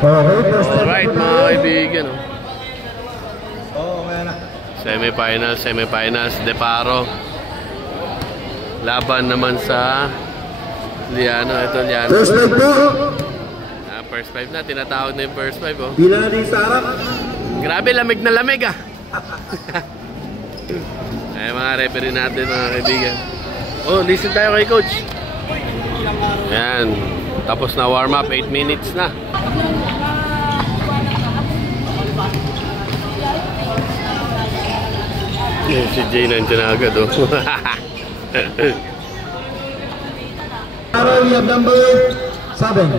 Alright mga kaibigan, semifinals, Deparo laban naman sa Liano. Ito Liano. First 5 na, tinatawag na yung first 5 oh. Grabe, lamig na lamig ah. Ay mga referee natin mga kaibigan. Oh, listen tayo kay coach. Ayan, tapos na warm up, 8 minutes na. Si Jay nandiyan agad oh. We have number 7,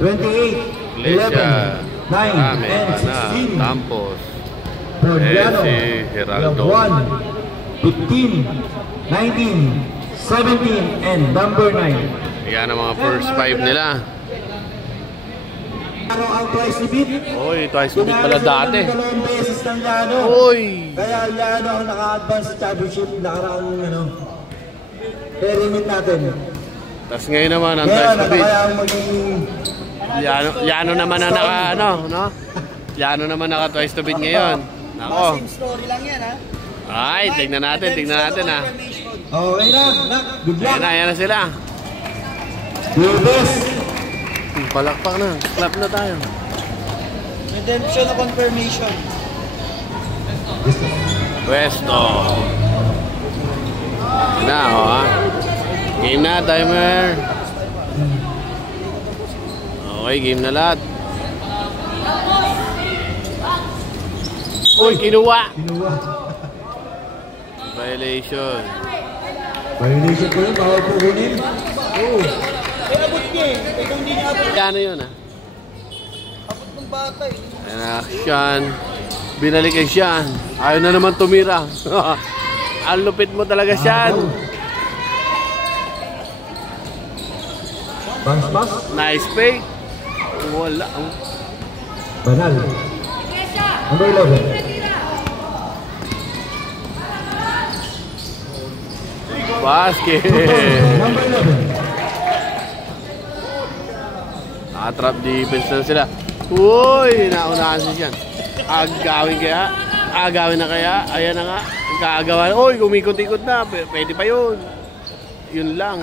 28, 11, 9, and 16. Tampos. Si Geraldo. 1, 15, 19, 17, and number 9. Yan ang mga first 5 nila. Ang twice to beat. Oy, twice to beat pala dati. Dalawang beses ng Liano. Oy! Kaya Liano ang naka-advance sa championship nakaraang pyramid natin. Tapos ngayon naman ang twice to beat. Kaya ang maging Liano naman ang naka no? Liano naman naka twice to beat ngayon. Nako. Same story lang yan ha. Ay, tignan natin ha. Okay na, good luck. Yan na sila. Do your best. Palakpak na. Clap na tayo. Redemption na confirmation. Pwesto. Na ha. Game na, timer. Okay, game na lahat. Uy, kinuha. Violation. Violation ko yun, bawal po gunin. Oh. Ay, abot niya eh. Kung hindi niya abot. Ano yun ah? Abot ng bata eh. Action. Binalikan siya. Ayaw na naman tumira. Ang lupit mo talaga siya. Bounce pass. Nice fake. Wala. Banal. Number 11. Basket. Number 11. Nakatrap defense na sila. Uy, naunahan siya. Agawin kaya? Agawin na kaya? Ayan na nga. Kaagawan. Uy, kumikot-ikot na. Pwede pa yun. Yun lang.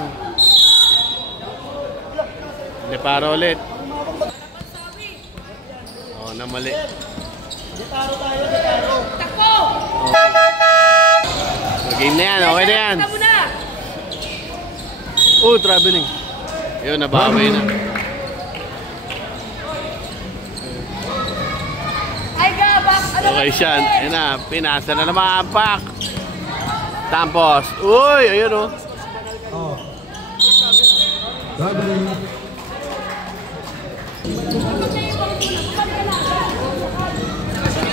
Deparo ulit. Oh, namali. Deparo tayo, Deparo. Takbo! Game na yan, okay na yan. Oh, traveling. Yun, nabaway na. Okay, Sean. Ayan na, pinasa na naman ang pack. Tampos. Uy, ayun o. Oh. Traveling.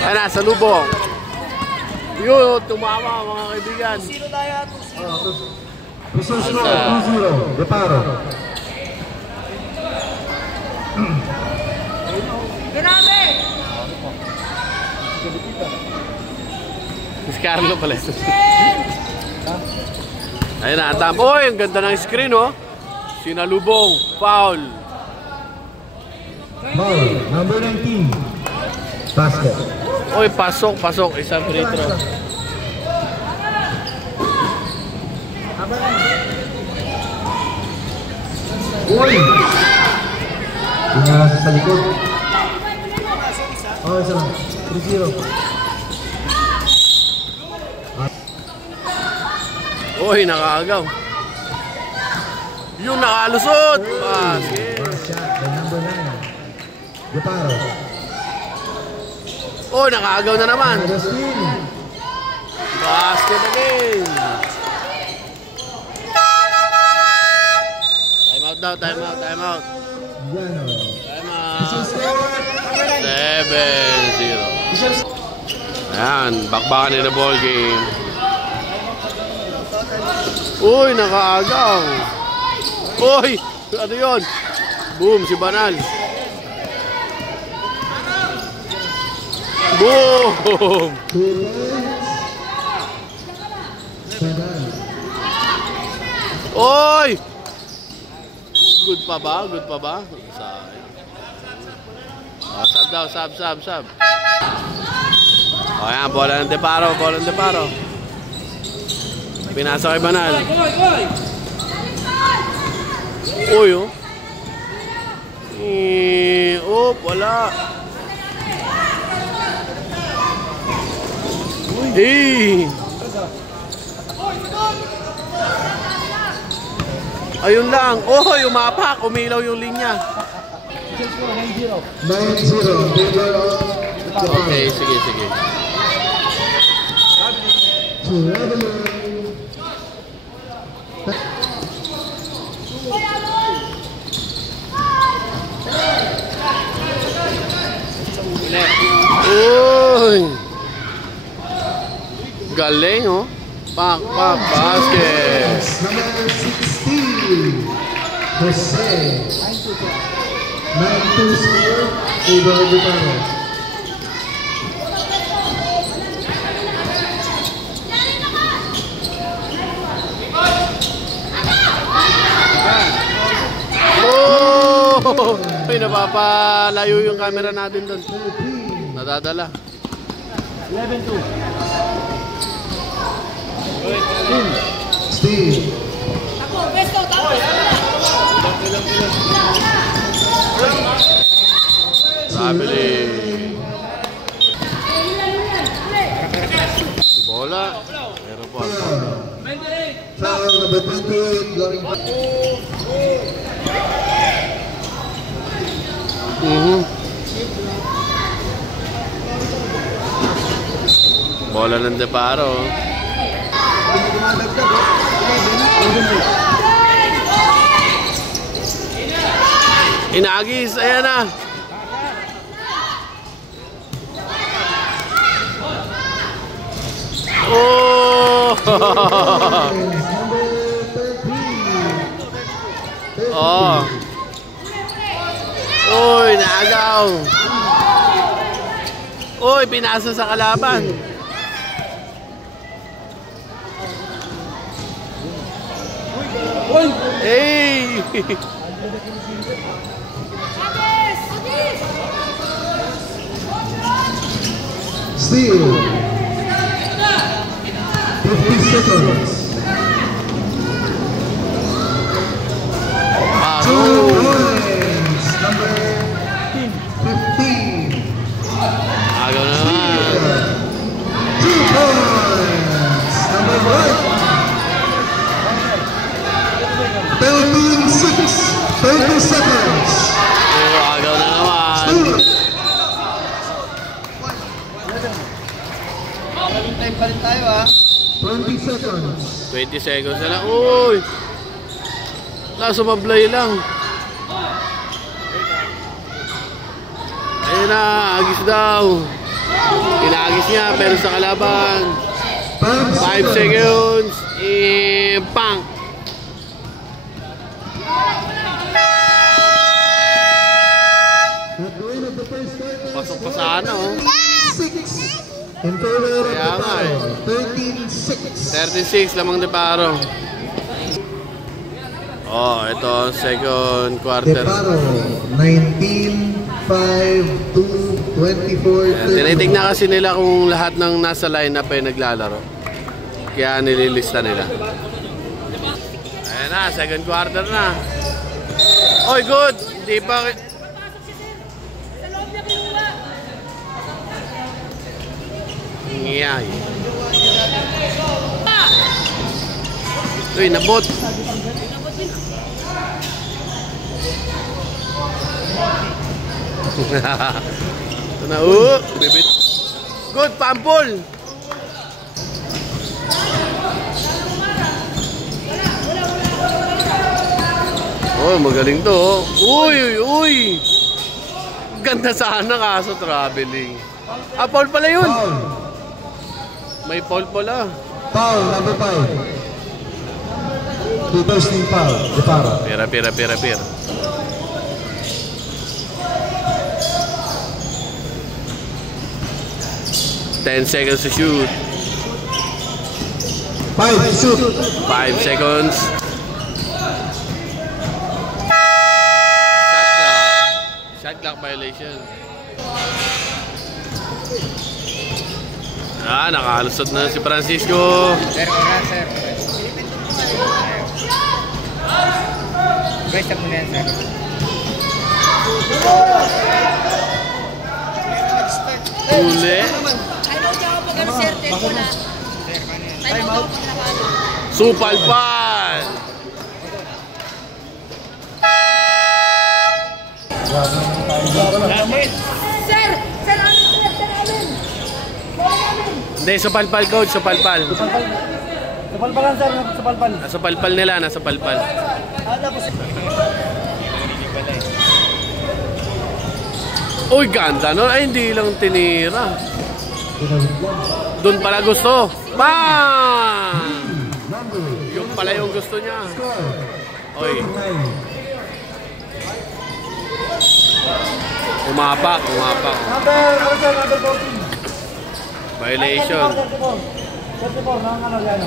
Ayan na, sa lubong. Yun, tumama mga kaibigan. Zero tayo at 2-0. Position 2-0. Deparo. Grabe! Si Carlo pala ito. Ayun na, atam. Uy, ang ganda ng screen oh. Sinalubong. Foul. Foul. Number 19. Basket. Uy, pasok. Isang free throw. Uy! Pinasa sa likod. Oh, isa lang. 3-0. Uy, nakaagaw. Yung nakalusot. Basket. Shot by number 9. Deparo. Oh, nakaagaw na naman. Agustin. Basket again. Time out daw, time out. Yan o. Time out. 7-0. Ayan, bakbakan na the ball game. Uy, nakaagaw. Uy, ano yun? Boom, si Banal. Boom! Oy! Good pa ba? Sayang. Sub daw, sub. O yan, bola ng Deparo. Pinasa kay Banal. Uy, oh. Wala. Ayun lang. Umapak. Umilaw yung linya. 9-0. Okay, sige. To Reveille. Uy! Galing, oh. Pak, basket. Number 16, Jose. 9-2 score, Igor Deparo. Ay, napapalayo yung camera natin doon. Nadadala. 11-2. Steve. Sabili. Bola. Meron po. Foul number 28, going back. Bola ng Deparo. Inagis, ayan na. Uy, naagaw. Uy, pinasa sa kalaban. Hey! Steal. 50 seconds. Two points. Number 15. Agaw naman. 2 points. Number 1. 30 seconds. Agaw na naman. Time pa rin tayo, 20 seconds. 20 seconds na lang. Uy! Sumablay lang. Ayun na, agis daw. Pinagis niya, pero sa kalaban. 5 seconds. Bang! Pasok pa sana, oh. 6 in favor of Deparo. 13-6. 36 lamang Deparo. Oh, ito second quarter. Deparo 19-5-2-24. Tinitignan kasi nila kung lahat ng nasa lineup ay naglalaro. Kaya nililista nila. Ayan na, second quarter na. Oy, good! Hindi pa... Ngiyay. Uy, nabot. Ito na, bibit. Good, pampol. Oh, magaling to. Uy. Ganda sana kaso traveling. Foul pala yun. Foul. May foul pala. Foul, number 5. Reversing foul, Deparo. Pira. 10 seconds to shoot. 5, shoot. 5 seconds. Shot clock violation. Nakalusot na si Francisco. Sir, oras, sir. Guys, stop muna yan, sir. Uli. Supalpal. Sir! Sir, ano sir? Sir, alin? Hindi, supalpal coach, supalpal. Supalpal lang, sir. Supalpal. Nasa palpal nila, nasa palpal. Tapos... Uy, ganda no? Ay, hindi lang tinira. Doon pala gusto. Bang! Yung pala yung gusto niya. Uy. Umapak, umapak. Number 14. Violation. 34, ano yan?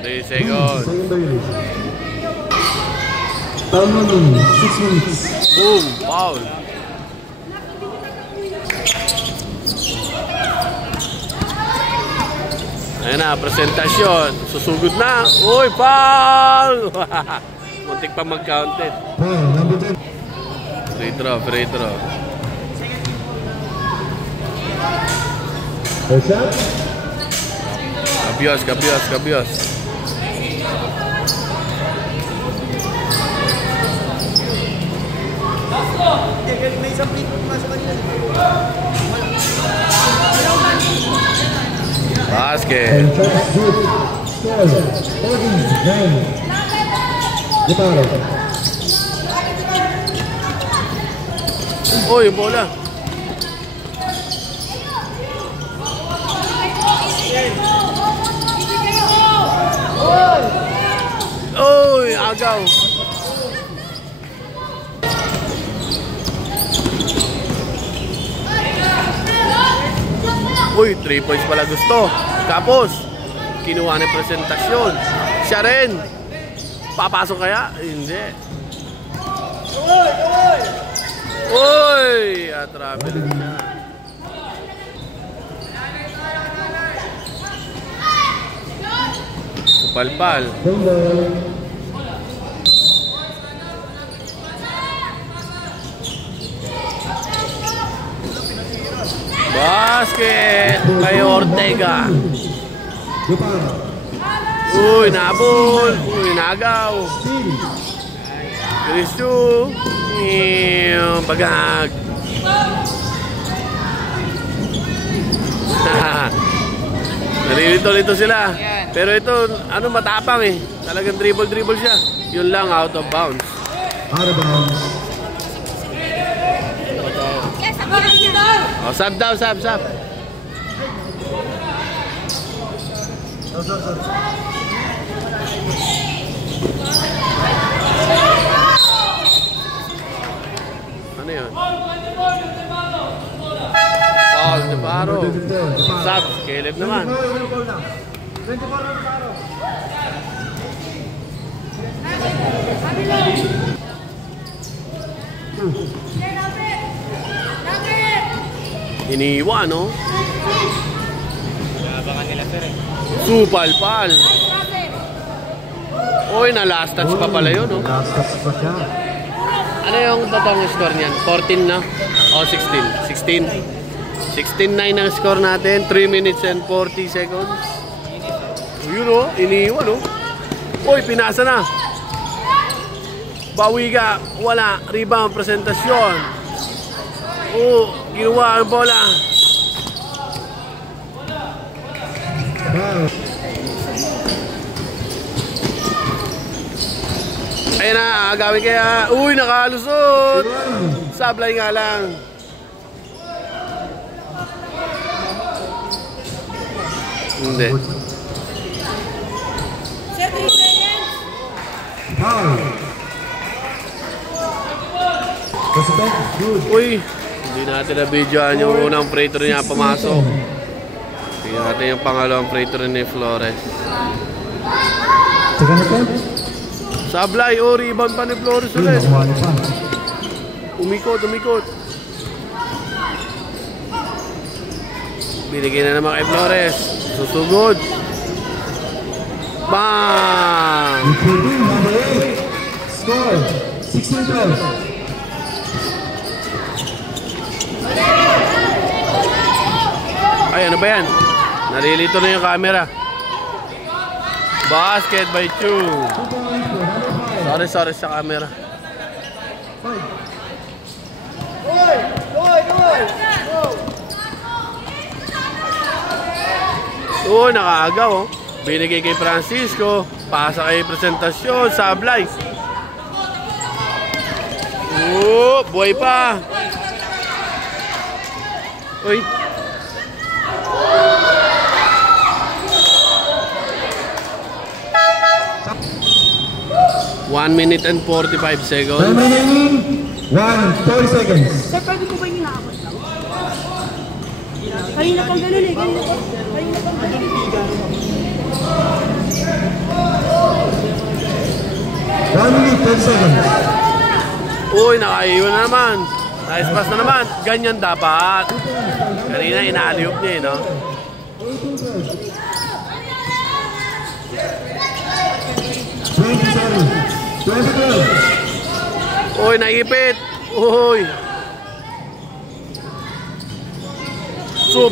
Three seconds. Time remaining, 6 minutes. Boom! Foul! Ayan na, presentasyon. Susugod na. Uy, foul! Muntik pa mag-counted. Foul, number 10. Free throw, free throw. First shot. Kabios, kabios, kabios. May isang plate mo pumasok kanina. Basket. And shots good. Score, 49. Deparo. Uy, yung bola. Uy, agaw. Uy, 3 points pala gusto. Tapos, kinuha ng presentasyon. Siya rin. Papasok kaya? Hindi. Uy! Travel siya. Supalpal. Basket! Kay Ortega. Deparo. Uy, nabol. Uy, nagaw. Cristo. Bagag. Nalilito-lito sila. Pero ito, ano, matapang eh. Talagang dribble-dribble siya. Yun lang, out of bounds. Out of bounds. Oh, sub daw, sub, sub. Ano yun? Oh, Deparo. Sub, Caleb naman. 24 na Deparo. Iniwan, no? Naabangan nila, sir eh. Supalpal. Uy, na last touch pa pala yun, no? Last touch pa siya. Ano yung totoong score niyan? 14 na? O 16? 16? 16-9 ang score natin. 3 minutes and 40 seconds. Yun, no? Iniwan, no? Uy, pinasa na. Bawi ka. Wala. Rebound, presentasyon. Ginawa ang bola. Ayun na, agawin kaya. Uy, nakalusot. Sablay nga lang. Hindi. Sir, 3 seconds. Foul. Respect, good. Uy, Hindi natin na-videoan yung unang free throw niya pumasok. Tingnan natin yung pangalawang free throw ni Flores. Second attempt. Sablay, rebound pa ni Flores ulit. Umikot. Binigyan na naman kay Flores. Susugod. Bang! Number 8. Score 16-12. Ay, ano ba yan? Nalilito na yung camera. Basket by Chu. Sorry sa camera. Nakaagaw oh. Binigay kay Francisco. Pasa kay presentasyon. Sablay. Buhay pa. Uy. 1 minute and 45 seconds. Remaining 40 seconds. Sir, pwede ko ba yung inaabot lang? Kanina pang ganun eh. Kanina pang ganun. 1 minute 10 seconds. Uy, nakaiwan na naman. Nice pass na naman. Ganyan dapat. Kanina inaaliop niya eh, no? 22. Uy, naipit. Uy.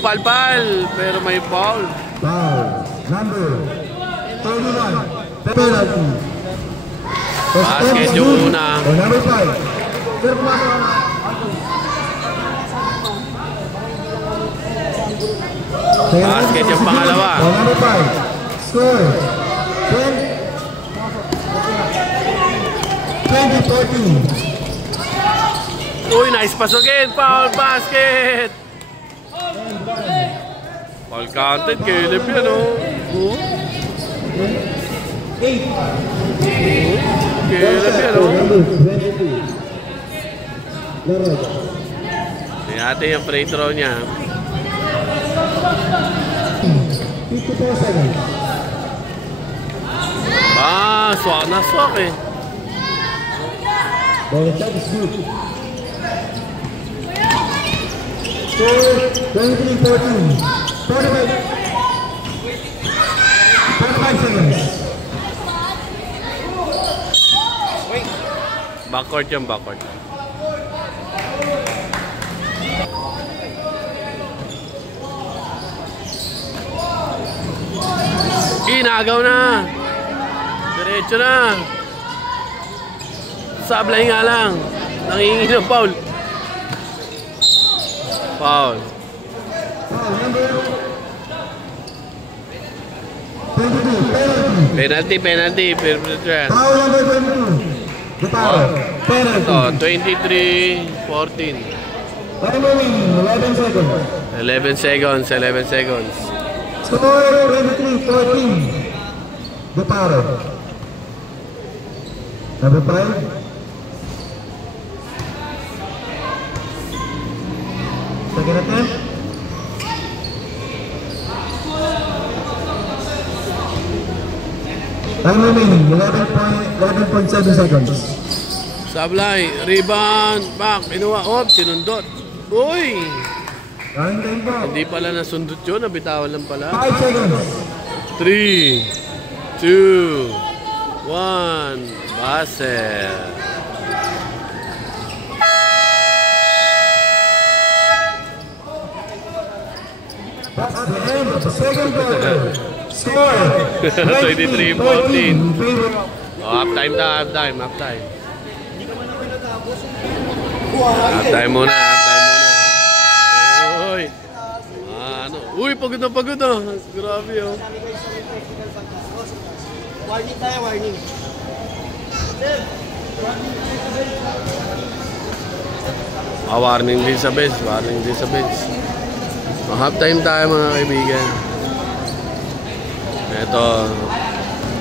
Palpal. Pero may foul. Foul. Number 31. Penalty. Basket yung una. Number 5. Basket yung pangalawa. Number 5. Score 20-14. Uy, nice pass again. Foul basket. Foul counted. Caleb yan, oh. Caleb yan, oh. Tingnan natin yung free throw niya. 54 seconds. Swak na swak eh. Ball shot is good. Score 23-14. 45 seconds. Backcourt yung backcourt. Inagaw na. Diretso na. Sablay nga lang. Nangingi ng foul. Foul. Number 22. Penalty. Foul number 22. The foul. Penalty. 23-14. Remaining 11 seconds. 11 seconds. Score 23-14. The foul. Number 5. Second attempt. Time remaining 11.7 seconds. Sablay, rebound, back, inuwa, sinundot. Uy! Time po. Hindi pala nasundot yun, nabitawan lang pala. 5 seconds. 3, 2, 1, basket. That's the end of the second quarter. Score 23-14. 23-14. Half-time na, half-time. Half-time muna. Uy! Uy, pagod na. Grabe, oh. Warning tayo, warning. Warning din sa bench. Half-time tayo mga kaibigan. Ito.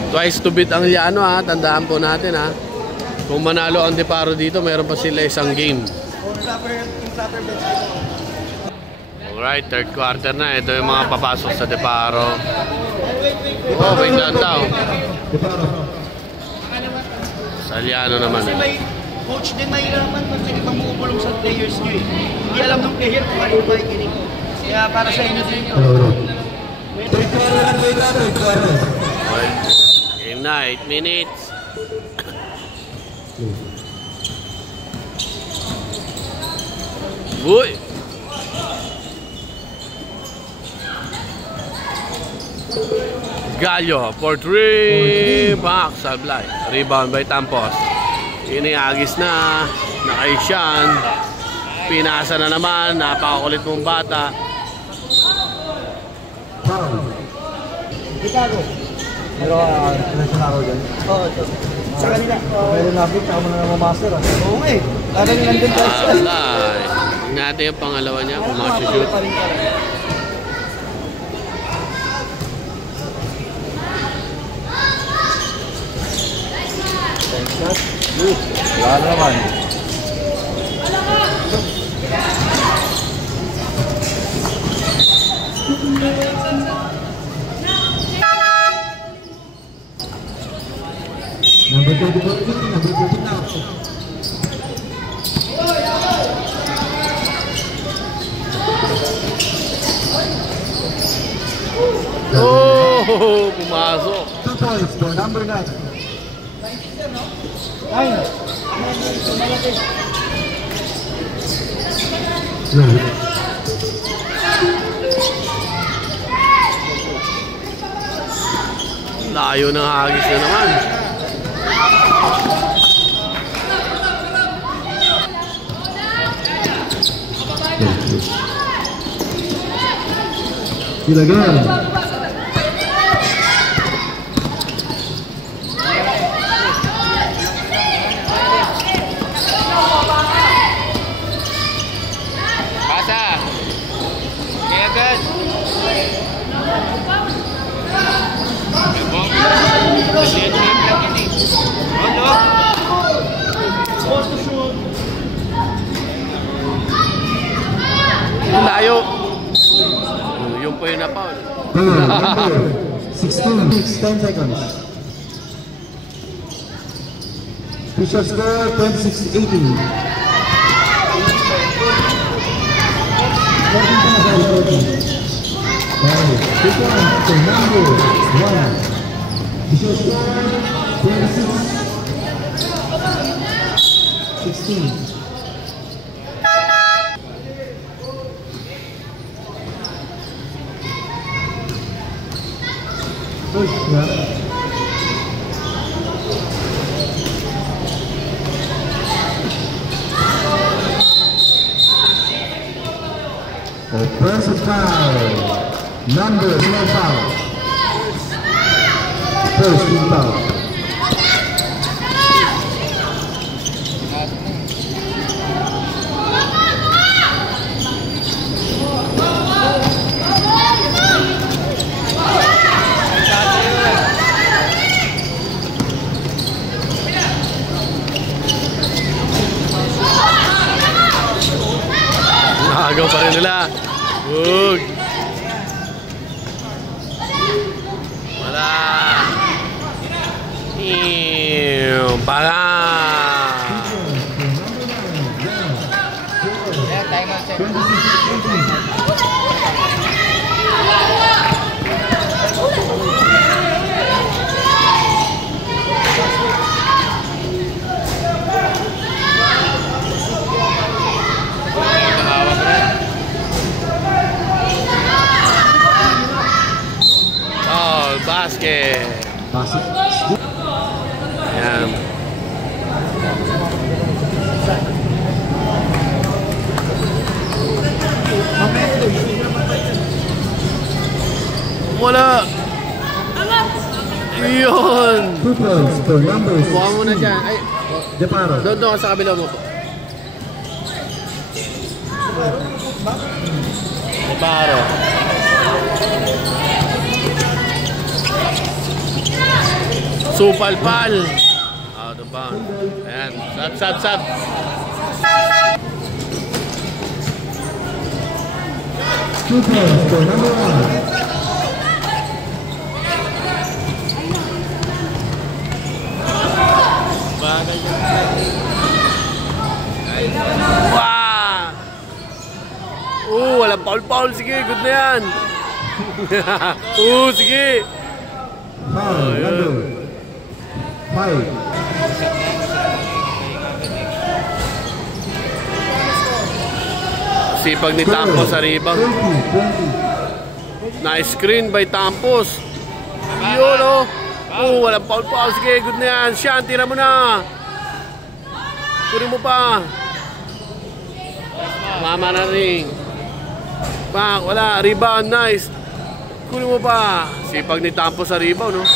Twice to beat ang Liano ha. Tandaan po natin ha. Kung manalo ang Deparo dito, mayroon pa sila isang game. rubber bench dito. Alright, third quarter na. Ito yung mga papasok sa Deparo. Oh, may daan daw. Saliano naman. Kasi may coach din mahirapan pag nagpamumulong sa players nyo eh. Hindi alam ng player kung ano yung makikinig. Kaya para sa inyo din yun. Game na, 8 minutes. Uy! Gallo for 3. Back, Sablay. Rebound by Tampos. Iniagis na. Nakaisyan. Pinasa na naman. Napakakulit mong bata. Chicago. Pero, pinasyon ako dyan. Oo, ito. Sa kanila. Pwede nabit, saka mo na naman master. Oo nga eh. Lalo yung nandun tayo sa... Alay. Tingnan natin yung pangalawa niya kung makashoot. Wala naman. Number 24, number 14 na. Oh, pumasok. 2 points for number 9. Ayun. Layo ng hagis na naman. Silagan. Bata. Kaya agad. Layo. Yung po yung napaul. Number 16, 10 seconds. Official score 26-18. 14. This one for number 1. Official score 26-16. Push, yeah. Offensive foul. Number 12 foul. First team foul. Nakagaw pa rin nila. Huwag. Wala. Para. Basket. Basket. Ayan. Wala. Yun. 2 points for number 6. Buka muna dyan. Ay, Deparo. doon ka sa kabila mo. Deparo. Supal-pal. Out of bound. Ayan. Sab. 2 points for number 1. Wow! Walang foul. Sige, good na yan. Sige. Foul number 5. Sipag ni Tampos sa rebound. 20. Nice screen by Tampos. Yun o. Walang foul. Sige, good na yan. Siyan, tira mo na. Kunin mo pa. Mama na ring. Pak, wala. Rebound, nice. Kunin mo pa. Sipag ni Tampos sa rebound, no?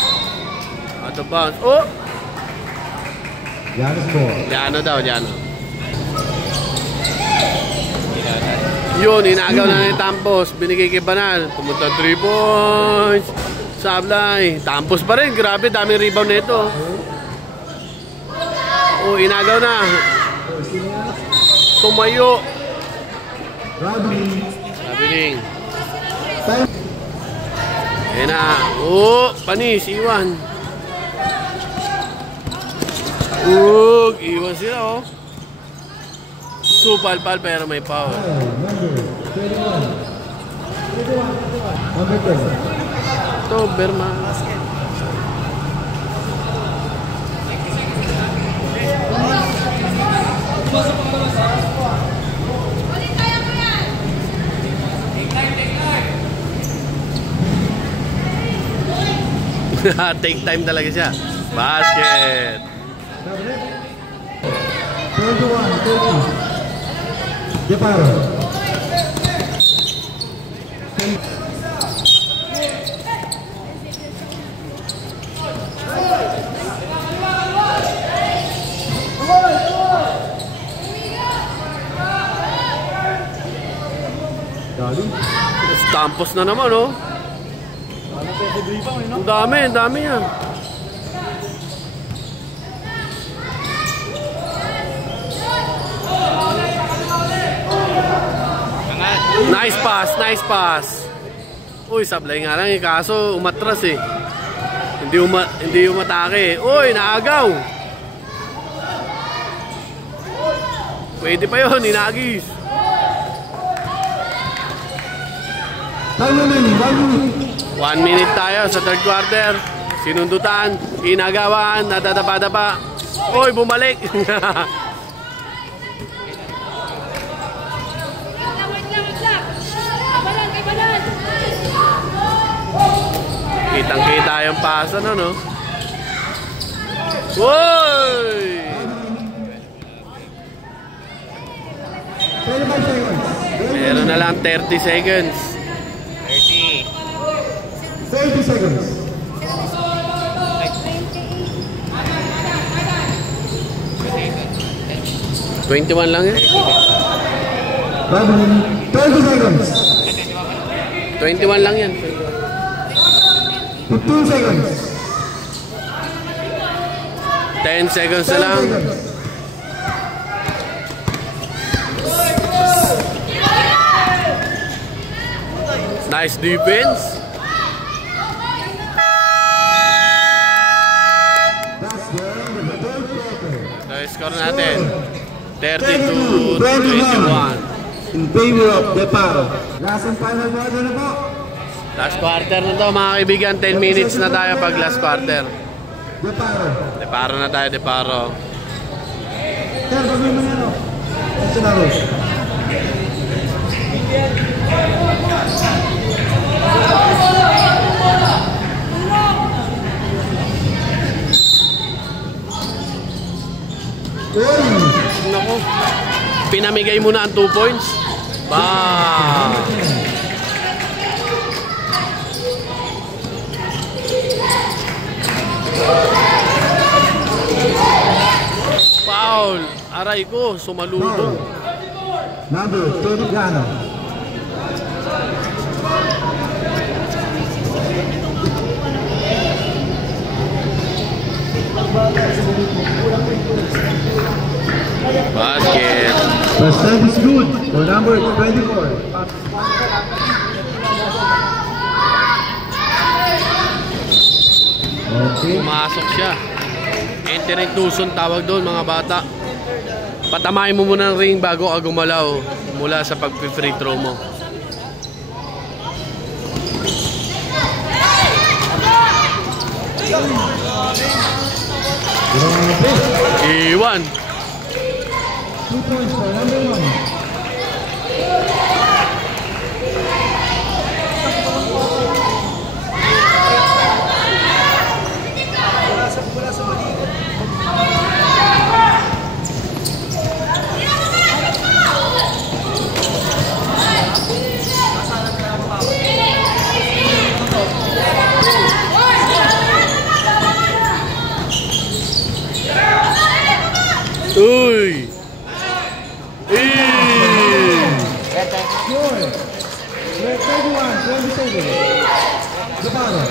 Out of bounds. Giannis ball. Diano daw, Diano. Yun, inagaw na ni Tampos. Binigay kay Banal. Pumunta 3 points. Sablay. Tampos pa rin. Grabe, daming rebound nito. Inagaw na. Tumayo. Rabiling. Ayan na. Panis. Iwan. Iwan sila, oh. Supal-pal pero may power. Ito, Berma. Take time talaga siya. Basket. 21-30. Deparo. Tampos na naman, oh. Ang dami yan. Nice pass. Sablay nga lang kaso umatras eh. Hindi umatake. Naagaw. Pwede pa yun, inagis. 1 minute tayo sa third quarter. Sinundutan, inagawan, nadadapa-dapa. Bumalik. Kitang-kita yung pasa na, no? Meron na lang 30 seconds. 30 seconds. 21 lang yan. 30 seconds. 21 lang yan. 15 seconds. 10 seconds na lang. Nice defense. So, score natin 32-21 in favor of Deparo. Last and final quarter na po. Last quarter na to, mga kaibigan. 10 minutes na tayo pag last quarter. Deparo na tayo, Deparo. Sir, gagawin mo na, no? Ito na, Rose. Naku, pinamigay mo na ang 2 points. Foul. Aray ko, sumalubong. Number 30 Gano. Basket. First time is good for number 24. Pumasok siya. Entering Tucson tawag doon mga bata. Patamain mo muna ng ring bago ka gumalaw mula sa pag-free throw mo. Iwan. 2 points for number 1. Uy! Score. 31-27. Zapata.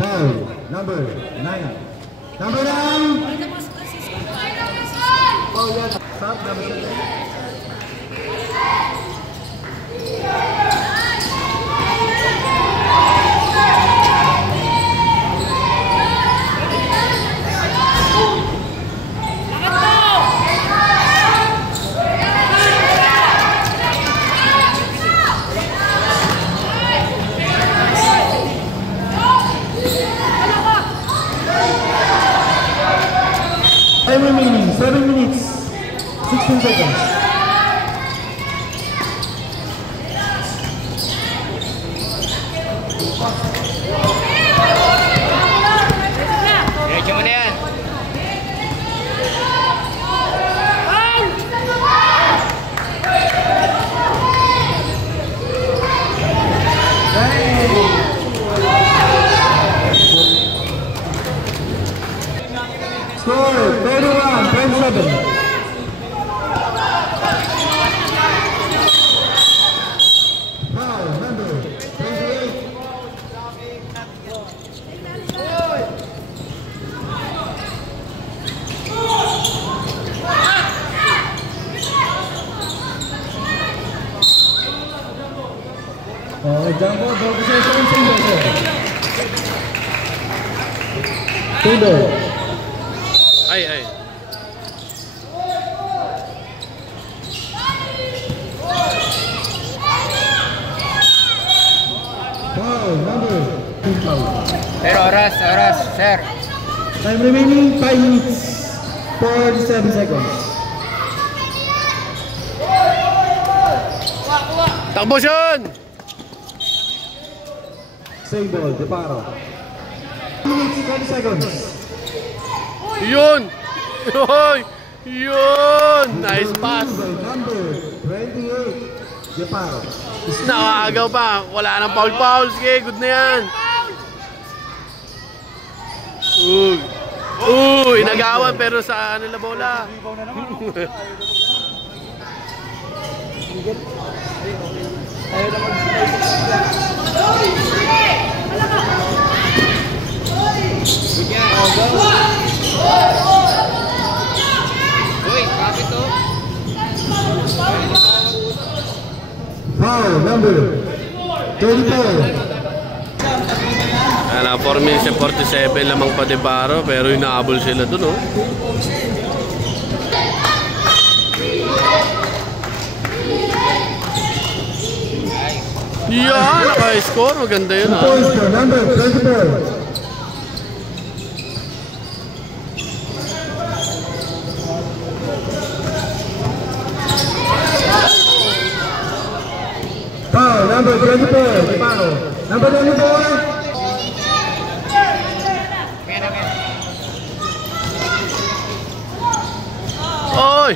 Foul, number 9. Number 9. Oh, yeah. Stop, number 7. Time remaining, 7 minutes, 16 seconds. Diretso mo na yan. Score 31-27. Foul, number 28. Jumbo, ball possession, single. Ay, ay. Foul, number 2 foul. Pero oras, sir. Time remaining 5 minutes, 47 seconds. Takbo siyon! Same ball, Deparo. 2 minutes, 20 seconds. Yun! Yoy! Yun! Nice pass! Number 28, Deparo. Nakakagaw pa. Wala nang foul. Sige, good na yan. Inagawan pero sa nila bola. Foul, number 34. Ala, 4 minutes and 47 lamang pa Deparo pero inaabol sila dun, oh. Yan, naka-score. Maganda yun, ha. Points for number 34. Foul, number 24, Deparo. Number 24. Oy!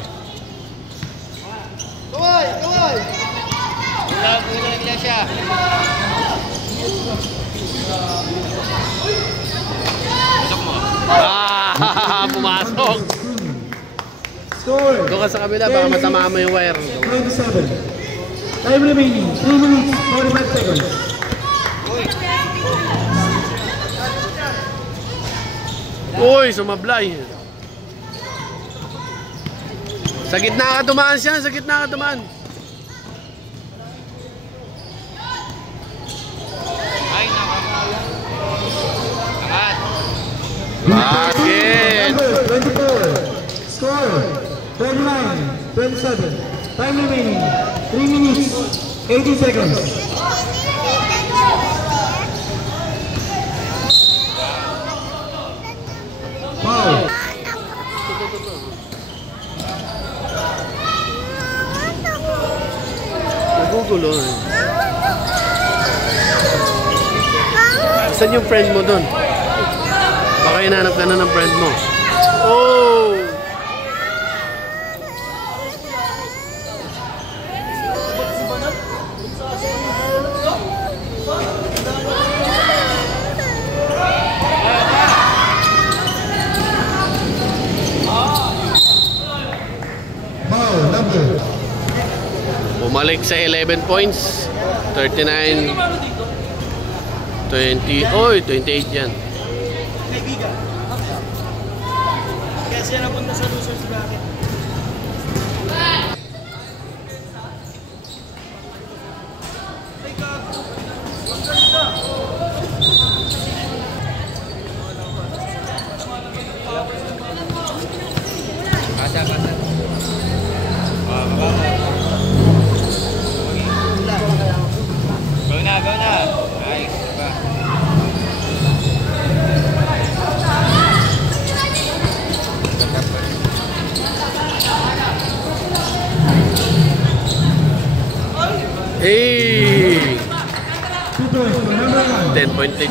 Kaway! Kaway! Ulang siya. Pumasok. Score Doon ka sa kabila, baka matama mo yung wire. 27. Time remaining 3 minutes 45 seconds. Uy, sumablay. Sa gitna ka tumaan siya, sa gitna ka tumaan. Ay, Bakit? Number 24. Score 29 27. Time remaining 3 minutes 80 seconds. Foul. Nagugulo eh. Saan yung friend mo doon? Baka hinanap ka na ng friend mo. Oh! Foul number. Bumalik sa 11 points. 39. 20. Oy, 28 yan. kaibigan. Kaya siya napunta sa losers bracket. Ay, gago. Ang ganda. Kasa. Go na. Ay, ba. Hey! 2 points for number 1. 10-point lead.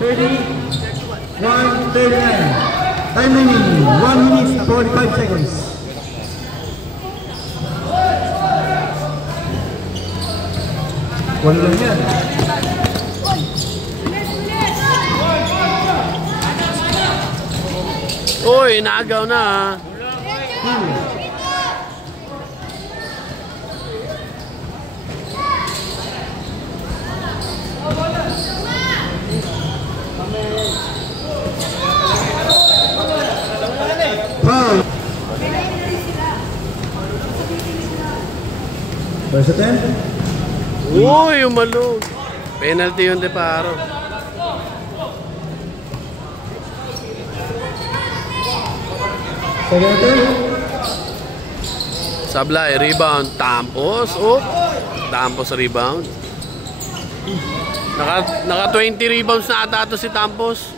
31-39. Time remaining 1 minute 45 seconds. Wala lang yan. Uy, naagaw na ha. Foul. First attempt. Uy, umalog. Penalty yun, Deparo. Second attempt. Sablay, rebound. Tampos. Oh. Tampos rebound. Naka 20 rebounds na ata to si Tampos.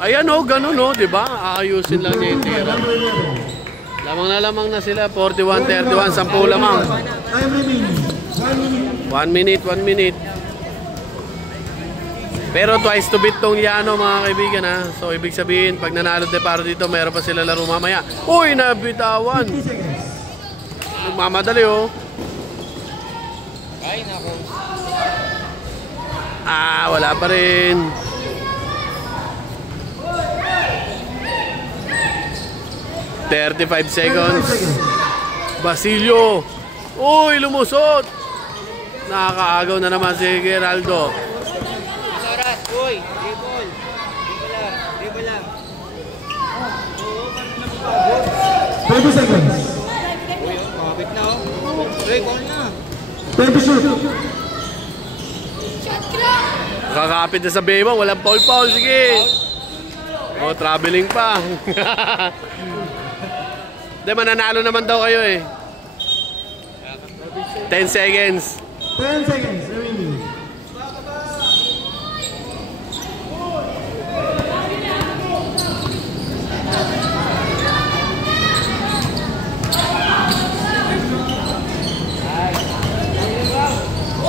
Ayan oh, ganun oh, di ba? Aayusin lang niya yung tira. Number 11. Lamang na sila. 41-31, 10 lamang. Time remaining 1 minute. 1 minute. Pero twice to beat tong Liano mga kaibigan ha. So ibig sabihin pag nanalo Deparo dito mayroon pa sila laro mamaya. Uy, nabitawan. 50 seconds. Nagmamadali oh. Ay, nako. Wala pa rin. $35 seconds. Basilio. Uy, lumusot. Nakakaagaw na naman si Geraldo. Oras, uy, dribble. Dribble lang. Oo, parang 30 seconds. Uy, kapit na oh. Uy, call na. 20 shoot. Kakapit na sa Bema. Walang foul. Sige. Oh, traveling pa. Hindi, mananalo naman daw kayo eh. 10 seconds. 10 seconds remaining.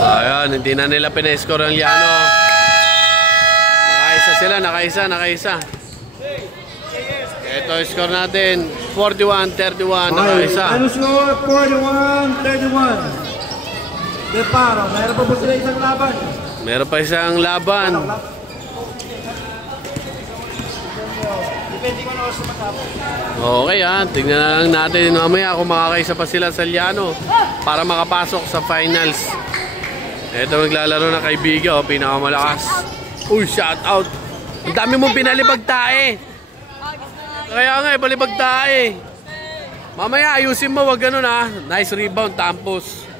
Ayan, hindi na nila pina-score ang Liano. Nakaisa sila, nakaisa. Ito score natin, 41-31 na Okay, isa. final score, 41-31. De Paro, meron pa po sila isang laban. Meron pa isang laban. Depende ko na sa matapos. Okay tignan na lang natin mamaya kung makakaisa pa sila sa Liano para makapasok sa finals. Ito maglalaro na kaibigan, pinakamalakas. Uy, shout out. Ang dami mong pinalibag tae. Kaya nga, balibag tae. Mamaya ayusin mo, wag ganun ha. Nice rebound, Tampos.